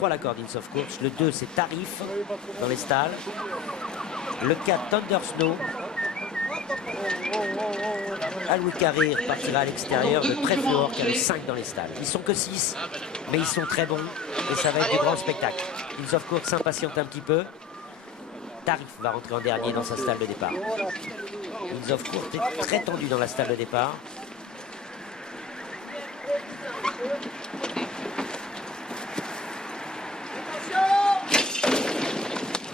3 la corde Ince of Course. Le 2, c'est Tarif dans les stalles. Le 4, Thunder Snow. Aloui Carré partira à l'extérieur. Le Trèfle qui a le 5 dans les stalles. Ils sont que 6, mais ils sont très bons. Et ça va être du grand spectacle. Ince of Course s'impatiente un petit peu. Tarif va rentrer en dernier dans sa stalle de départ. Ince of Course est très tendu dans la stalle de départ.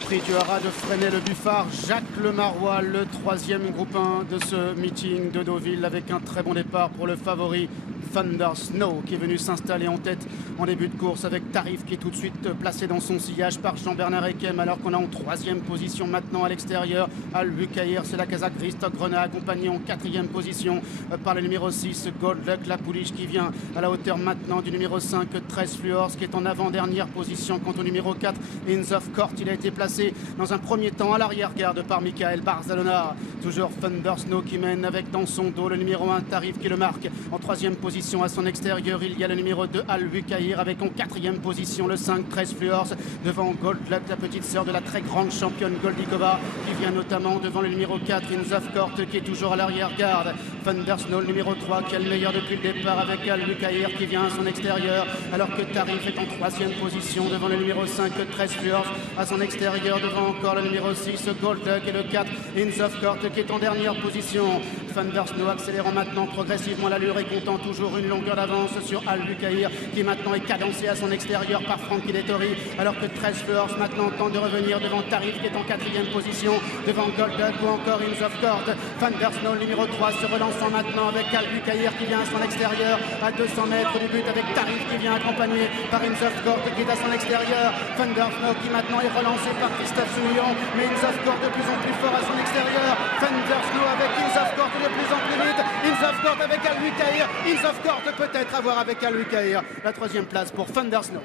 Prix du haras de freiner le Buffard, Jacques Lemarois, le 3e groupe 1 de ce meeting de Deauville avec un très bon départ pour le favori Thunder Snow qui est venu s'installer en tête en début de course avec Tarif qui est tout de suite placé dans son sillage par Jean-Bernard Ekem alors qu'on a en 3e position maintenant à l'extérieur Aloui Carré, c'est la Kazakh Christophe Grenat accompagné en 4e position par le numéro 6 Gold Luck, la pouliche qui vient à la hauteur maintenant du numéro 5 13 Fluors qui est en avant-dernière position. Quant au numéro 4 Ince of Court, il a été placé dans un premier temps à l'arrière-garde par Michael Barzalona. Toujours Thunder Snow qui mène avec dans son dos le numéro 1 Tarif qui le marque en 3e position. À son extérieur il y a le numéro 2 Aloui Carré avec en 4e position le 5 13 Fluors devant Gold Luck, la petite sœur de la très grande championne Goldikova qui vient notamment devant le numéro 4 Ince of Court qui est toujours à l'arrière-garde. Thunder Snow le numéro 3 qui est le meilleur depuis le départ avec Aloui Carré qui vient à son extérieur alors que Tarif est en 3e position devant le numéro 5 13 Fluors. À son extérieur devant encore le numéro 6 Gold Luck et le 4 Ince of Court qui est en dernière position. Thunder Snow accélérant maintenant progressivement l'allure et comptant toujours une longueur d'avance sur Aloui Carré qui maintenant est cadencé à son extérieur par Frankie Dettori alors que 13 Fluors maintenant tente de revenir devant Tarif qui est en 4e position devant Gold Luck ou encore Ince of Court. Thunder Snow le numéro 3 se relançant maintenant avec Aloui Carré qui vient à son extérieur à 200 mètres du but avec Tarif qui vient accompagné par Ince of Court qui est à son extérieur. Thunder Snow qui maintenant est relancé par Christophe Souillon mais Ince of Court de plus en plus fort à son extérieur. Thunder Snow avec Ince of Court de plus en plus vite. Ince of Court avec Aloui Carré. Ince of Court peut-être à voir avec Aloui Carré. La 3e place pour Thunder Snow.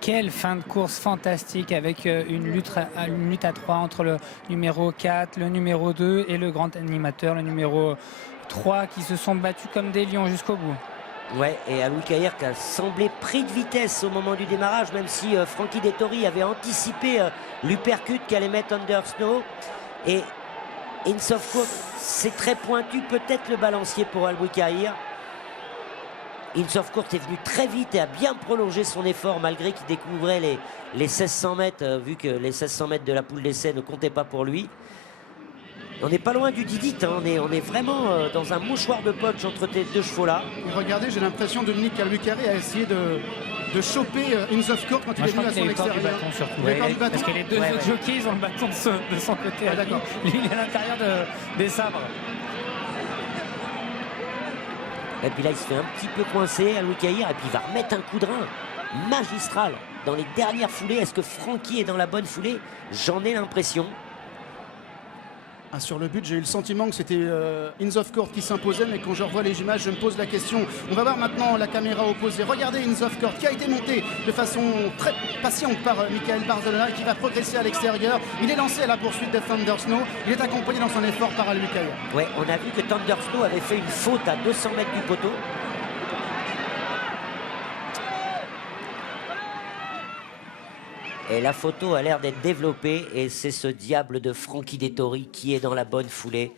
Quelle fin de course fantastique avec une lutte à 3 entre le numéro 4, le numéro 2 et le grand animateur, le numéro 3 qui se sont battus comme des lions jusqu'au bout. Ouais, et Aloui Carré qui a semblé pris de vitesse au moment du démarrage, même si Frankie Dettori avait anticipé l'uppercut qu'allait mettre Thunder Snow. Et Ince of Court, c'est très pointu, peut-être le balancier pour Aloui Carré. Ince of Court est venu très vite et a bien prolongé son effort malgré qu'il découvrait les 1600 mètres, vu que les 1600 mètres de la poule d'essai ne comptaient pas pour lui. On n'est pas loin du Didit, hein. on est vraiment dans un mouchoir de punch entre ces deux chevaux-là. Regardez, j'ai l'impression que Dominique Aloui Carré a essayé de choper Ince of Court quand il est venu à son extérieur. Parce que les deux autres jockeys, ils ont le bâton de son côté. Ah, d'accord. Lui, il est à l'intérieur des sabres. Et puis là, il se fait un petit peu coincer, Aloui Carré, et puis il va remettre un coup de rein magistral dans les dernières foulées. Est-ce que Frankie est dans la bonne foulée? J'en ai l'impression. Sur le but, j'ai eu le sentiment que c'était Ince of Court qui s'imposait, mais quand je revois les images, je me pose la question. On va voir maintenant la caméra opposée. Regardez Ince of Court qui a été monté de façon très patiente par Michael Barzalona et qui va progresser à l'extérieur. Il est lancé à la poursuite de Thunder Snow. Il est accompagné dans son effort par Aloui Carré. Ouais, on a vu que Thunder Snow avait fait une faute à 200 mètres du poteau. Et la photo a l'air d'être développée et c'est ce diable de Frankie Dettori qui est dans la bonne foulée.